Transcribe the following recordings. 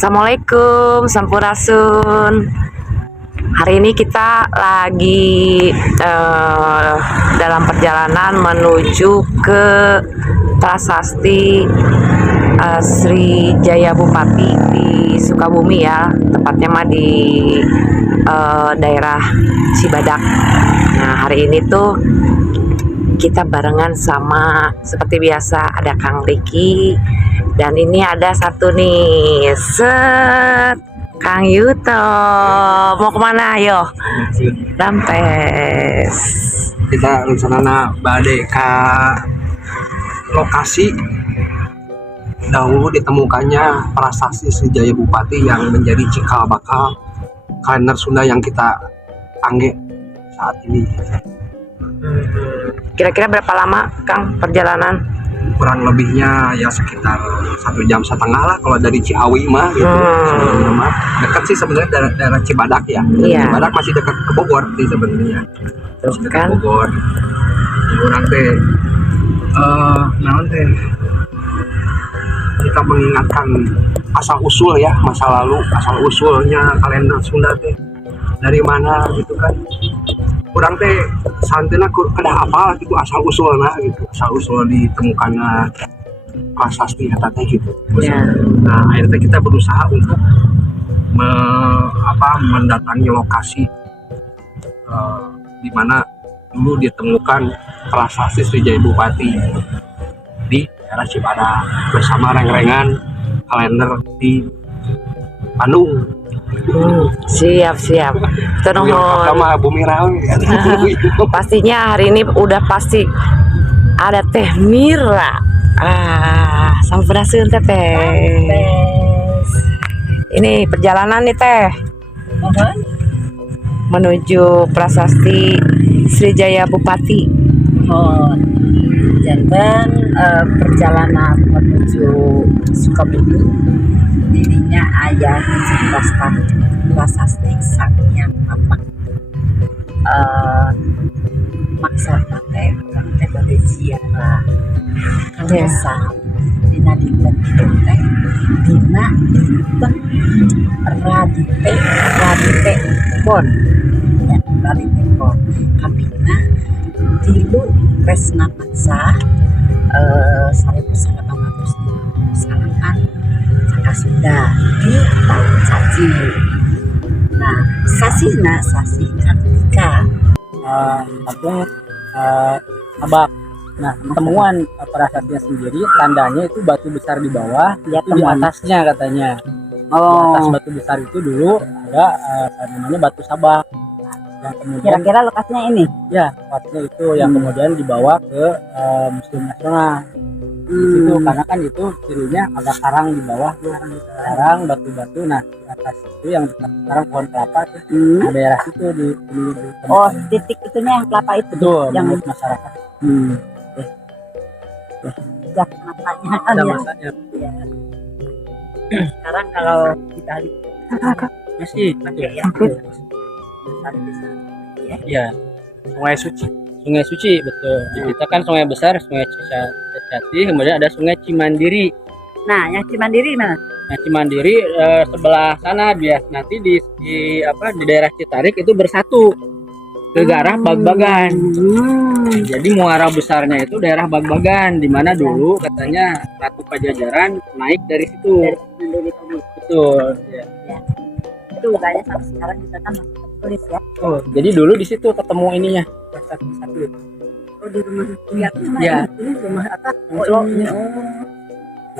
Assalamualaikum, Sampurasun. Hari ini kita lagi dalam perjalanan menuju ke Prasasti Sri Jaya Bupati di Sukabumi ya, tepatnya mah di daerah Cibadak. Nah, hari ini tuh kita barengan sama seperti biasa ada Kang Riki dan ini ada satu nih Kang Yuto. Mau kemana ayo? Rampes. Kita rencananya bade ke lokasi dahulu ditemukannya prasasti Sri Jaya Bupati yang menjadi cikal bakal kalender Sunda yang kita angge saat ini. Kira-kira berapa lama Kang perjalanan? Kurang lebihnya ya sekitar 1,5 jam lah kalau dari Ciawi mah gitu. Sebenarnya mah dekat sih sebenarnya daerah Cibadak ya. Iya. Cibadak masih dekat ke Bogor sih sebenarnya. Terus Dekat kan Bogor. Orang teh naon teh kita mengingatkan asal usul ya masa lalu, asal usulnya kalender Sunda teh dari mana gitu kan. Kurang teh santina kedah apa gitu asal usulnya gitu, asal usul ditemukannya prasasti eta teh gitu. ya. Nah, akhirnya kita berusaha untuk mendatangi lokasi di mana dulu ditemukan prasasti Sri Jaya Bupati di daerah Cibadak bersama reng-rengan kalender di Bandung. Siap. Ternuhun. Sama Bumi Rawi kan. Pastinya hari ini udah pasti ada Teh Mira. Sampurasun Teteh. Ini perjalanan nih Teh menuju Prasasti Sri Jaya Bupati. Jantan perjalanan menuju Sukabumi dirinya ayah prasasti Sang Hyang Mapak maksudnya teh bade ziarah kalesa dina dinten itu teh dina dinten Radite Pon ya Radite Pon kapina tilu Kresna Maksa 1959 Saka Sunda di tahun Saji. Nah, sasi Kartika kampung Abak. Nah, temuan prasatinya sendiri tandanya itu batu besar di bawah, ya itu di atasnya katanya. Di atas batu besar itu dulu ada namanya batu Sabak. Yang kemudian kira-kira lokasinya ini. ya lokasinya itu yang kemudian dibawa ke Museum Nasional. Itu karena kan itu cirinya ada karang di bawah tuh, karang batu-batu. Nah, di atas itu yang dekat sekarang pohon kelapa tuh ada daerah situ di Oh, titik itunya yang kelapa itu betul yang menurut masyarakat. sejak masanya kan Ada ya. masanya Ya. Sekarang kalau kita lihat masih ya, ya Sungai Suci betul. Di kita kan sungai besar, Sungai Cicati, kemudian ada Sungai Cimandiri. nah yang Cimandiri mana? Nah, Cimandiri sebelah sana dia nanti di daerah Citarik itu bersatu ke daerah Bagbagan. Jadi muara besarnya itu daerah Bagbagan, di mana dulu katanya Ratu Pajajaran naik dari situ. Dari Cimandiri tadi. Betul. Ya. Itu kayaknya sampai sekarang kita kan masih tertulis ya. Oh, jadi dulu di situ ketemu ininya. Satu. Oh, di rumah lihat Ya. ini rumah atas. Oh,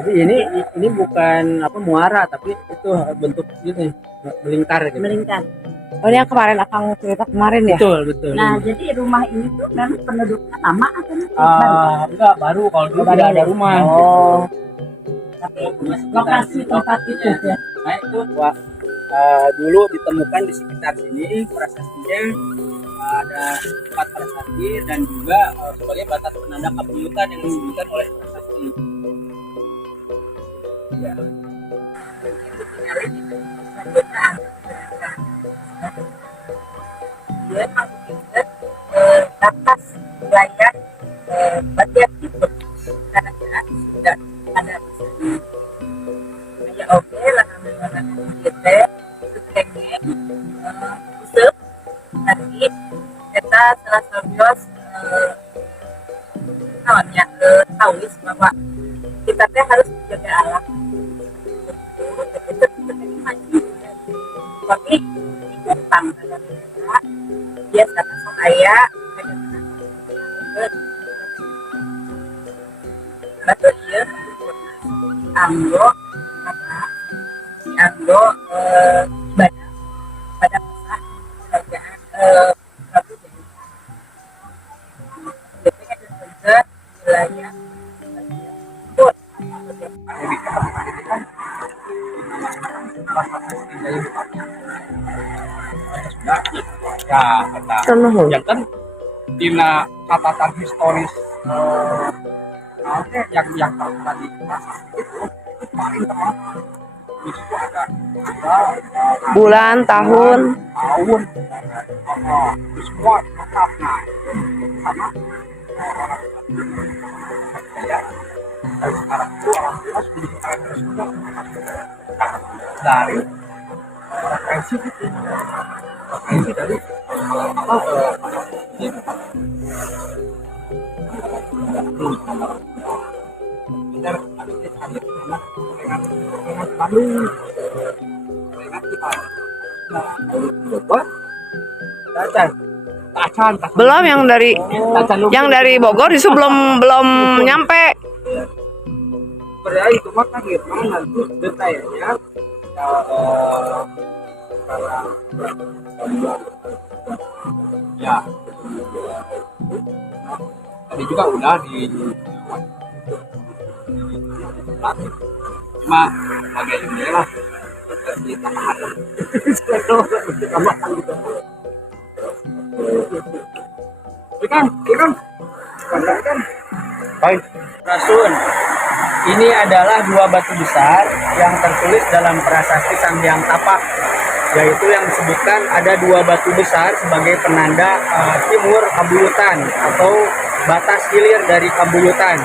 jadi ini bukan muara tapi itu bentuk gini melingkar gitu. melingkar. Oh, ini yang kemarin Akang cerita kemarin ya? Betul. Nah, jadi rumah ini tuh memang penduduknya lama atau baru? Enggak baru, kalau dulu tidak ada rumah. Oh. Tapi lokasi tempat itu ya. Nah itu dulu ditemukan di sekitar sini prasastinya, ada 4 prasasti dan juga sebagai batas penanda kapuyutan yang disebutkan oleh prasasti. Ya. Dia mengingat batas wilayah bagian timur karena sudah ada di sini. Ya oke lah, teh kenge useup tadi eta salah sabios namanya tawis bahwa kita teh harus menjaga alam tapi ikutang biasanya sok aya batu ieu anggo anggo badak besar kerajaan Prabu Jepang itu wilayah Bud Ya, eta. Yang kan dina catatan historis yang tadi itu paling teman di situ ada Bulan, tahun. tahun itu semua lengkap nah sama ya dan sekarang itu alhamdulillah sudah dibuka terus dari referensi dari apa benar dengan Bandung dengan kita Tacan Belum yang dari Bogor itu belum nyampe. berarti itu mah kan gimana nanti detailnya ya tadi juga udah di cuma bagai ini lah di tambahan ikan baik Rasun. Ini adalah dua batu besar yang tertulis dalam prasasti Sanghyang Tapak, yaitu yang disebutkan ada dua batu besar sebagai penanda timur Kabuyutan atau batas hilir dari Kabuyutan.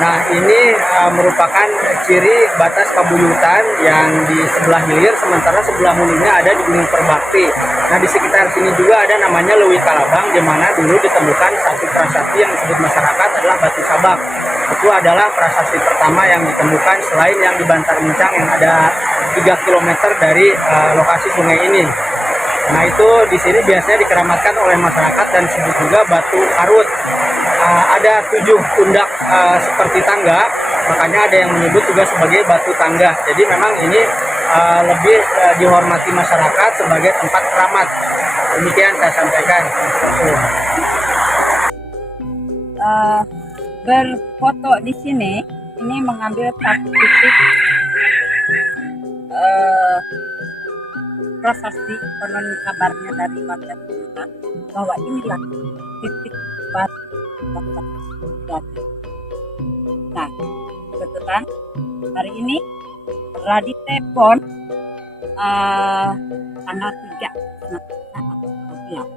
Nah, ini merupakan ciri batas Kabuyutan yang di sebelah hilir, sementara sebelah hulunya ada di Gunung Perbakti. Nah, di sekitar sini juga ada namanya Leuwi Kalabang, di mana dulu ditemukan satu prasasti yang disebut masyarakat adalah Batu Sabak. Itu adalah prasasti pertama yang ditemukan selain yang di Bantar Mincang yang ada 3 km dari lokasi sungai ini. Nah, itu di sini biasanya dikeramatkan oleh masyarakat dan disebut juga Batu Karut. Ada 7 pundak seperti tangga, makanya ada yang menyebut juga sebagai batu tangga. Jadi memang ini lebih dihormati masyarakat sebagai tempat keramat. Demikian saya sampaikan. Berfoto di sini ini mengambil satu titik prasasti konon kabarnya dari warga sekitar bahwa inilah titik batu prasasti. Nah, kebetulan hari ini Radite Pon tanggal 3 April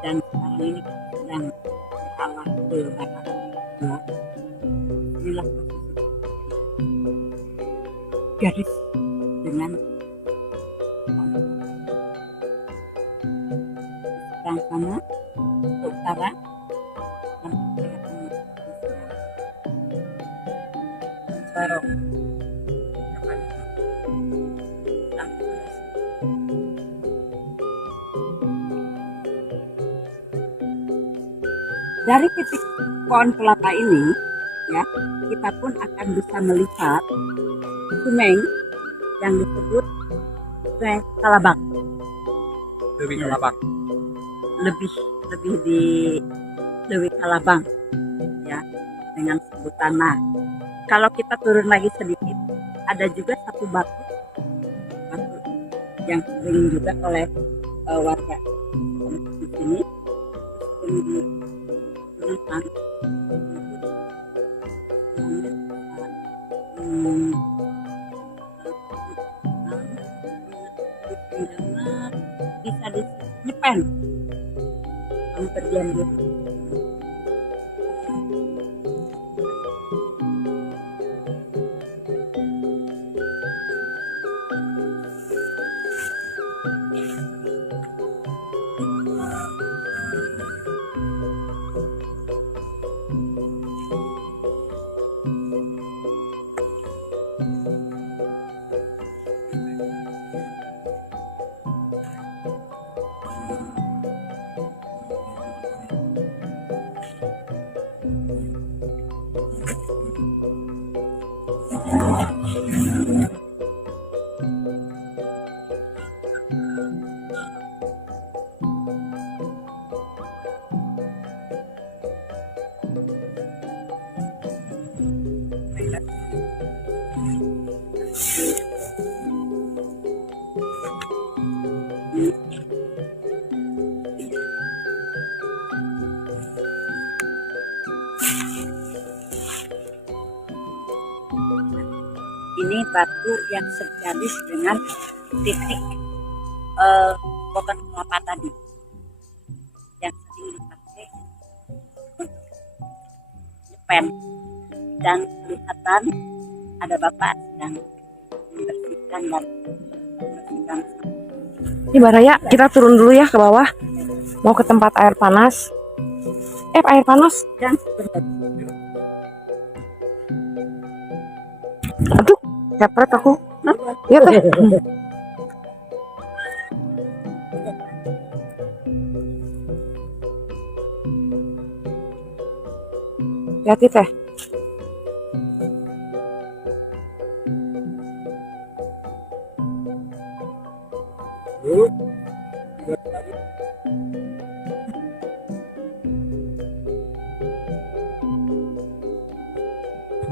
dan sekarang ini sedang berhalang ke barat. Inilah posisi garis dengan seberang sana ke utara dan Sorong. Dari titik pohon kelapa ini, ya, kita pun akan bisa melihat sungai yang disebut Sungai Kalabang. Leuwi Kalabang. Lebih di Leuwi Kalabang, ya, dengan sebutan. Nah, kalau kita turun lagi sedikit, ada juga satu batu yang sering juga oleh warga di sini sering digunakan bisa disimpan kamu terdiam dulu. batu yang segaris dengan titik pohon kelapa tadi yang sering dipakai untuk nyepen, dan kelihatan ada bapak sedang membersihkan dan membersihkan. Ini Baraya, kita turun dulu ya ke bawah. Mau ke tempat air panas. Air panas. Dan Aduh, kepret aku. Iya teh. Hati teh.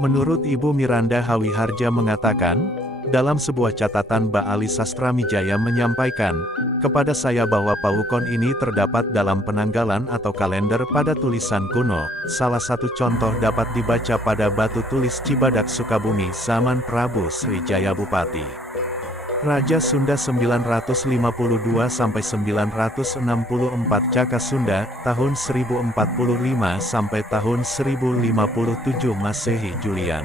Menurut Ibu Miranda Hawiharja mengatakan, dalam sebuah catatan Mbak Ali Sastramijaya menyampaikan, kepada saya bahwa pawukon ini terdapat dalam penanggalan atau kalender pada tulisan kuno. Salah satu contoh dapat dibaca pada batu tulis Cibadak Sukabumi zaman Prabu Srijaya Bupati. Raja Sunda 952-964 Caka Sunda, tahun 1045 sampai tahun 1057 Masehi Julian.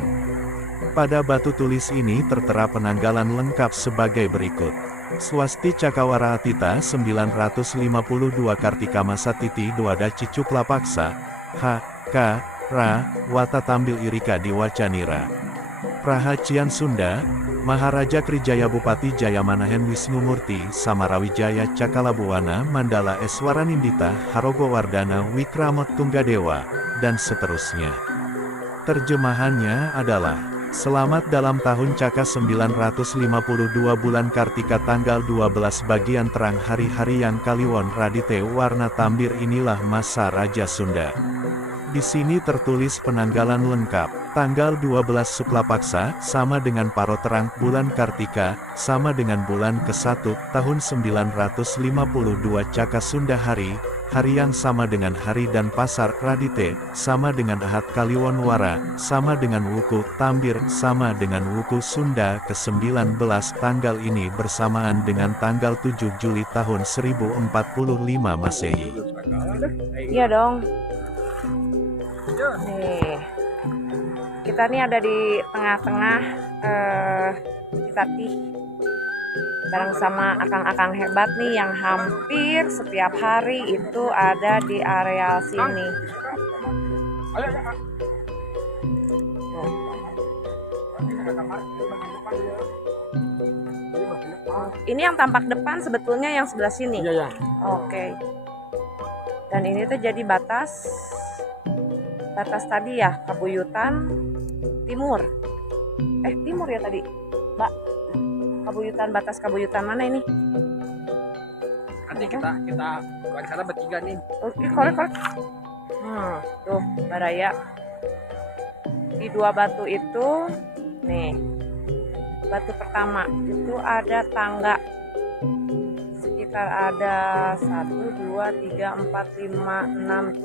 Pada batu tulis ini tertera penanggalan lengkap sebagai berikut. Swasti Cakawara Atita 952 Kartika Masa Titi Dwada Cicukla Paksa, H, K, Ra, Wata Tambil Irika Diwacanira. Prahacian Sunda, Maharaja Krijaya Bupati Jaya Manahen Wisnumurti Samarawijaya Cakalabuwana Mandala Eswaranindita Harogowardana Wikramot Tunggadewa, dan seterusnya. Terjemahannya adalah, selamat dalam tahun Caka 952 bulan Kartika tanggal 12 bagian terang hari-hari yang Kaliwon Radite warna tambir inilah masa Raja Sunda. Di sini tertulis penanggalan lengkap, tanggal 12 Suklapaksa, sama dengan paro terang, bulan Kartika, sama dengan bulan ke-1, tahun 952 Caka Sunda hari yang sama dengan hari dan pasar, Radite, sama dengan Ahad Kaliwon Wara, sama dengan Wuku, Tambir, sama dengan Wuku Sunda ke-19 tanggal ini bersamaan dengan tanggal 7 Juli tahun 1045 Masehi. Iya dong. Nih, kita nih ada di tengah-tengah Citati, bareng sama akang-akang hebat nih yang hampir setiap hari itu ada di areal sini. Ini yang tampak depan sebetulnya yang sebelah sini. Iya. Oke. Dan ini tuh jadi batas tadi ya, Kabuyutan Timur. Timur ya tadi, Mbak. Kabuyutan, batas Kabuyutan mana ini? Nanti kita wawancara bertiga nih. Oke, korek. Tuh, Baraya. Di dua batu itu, nih. Batu pertama itu ada tangga. Sekitar ada 1, 2, 3, 4, 5, 6,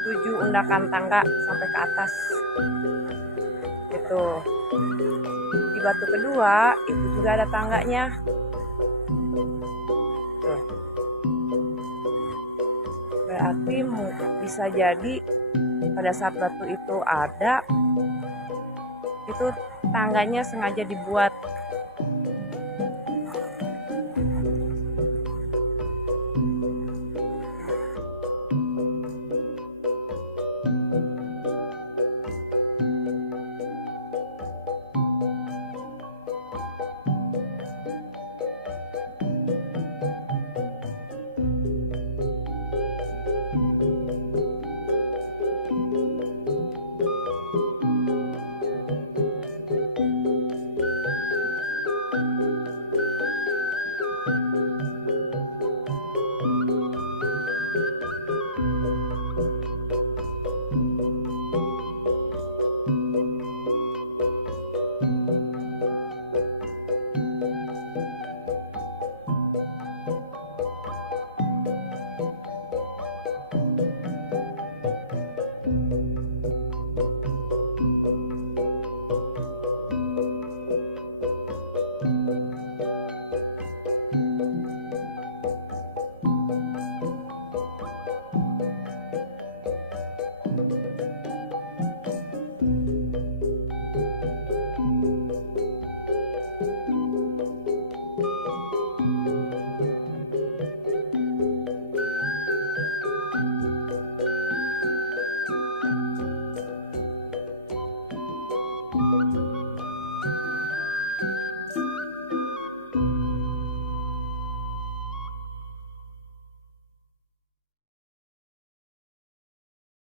7 undakan tangga sampai ke atas. Itu. Di batu kedua itu juga ada tangganya. Tuh. Berarti bisa jadi pada saat batu itu ada, itu tangganya sengaja dibuat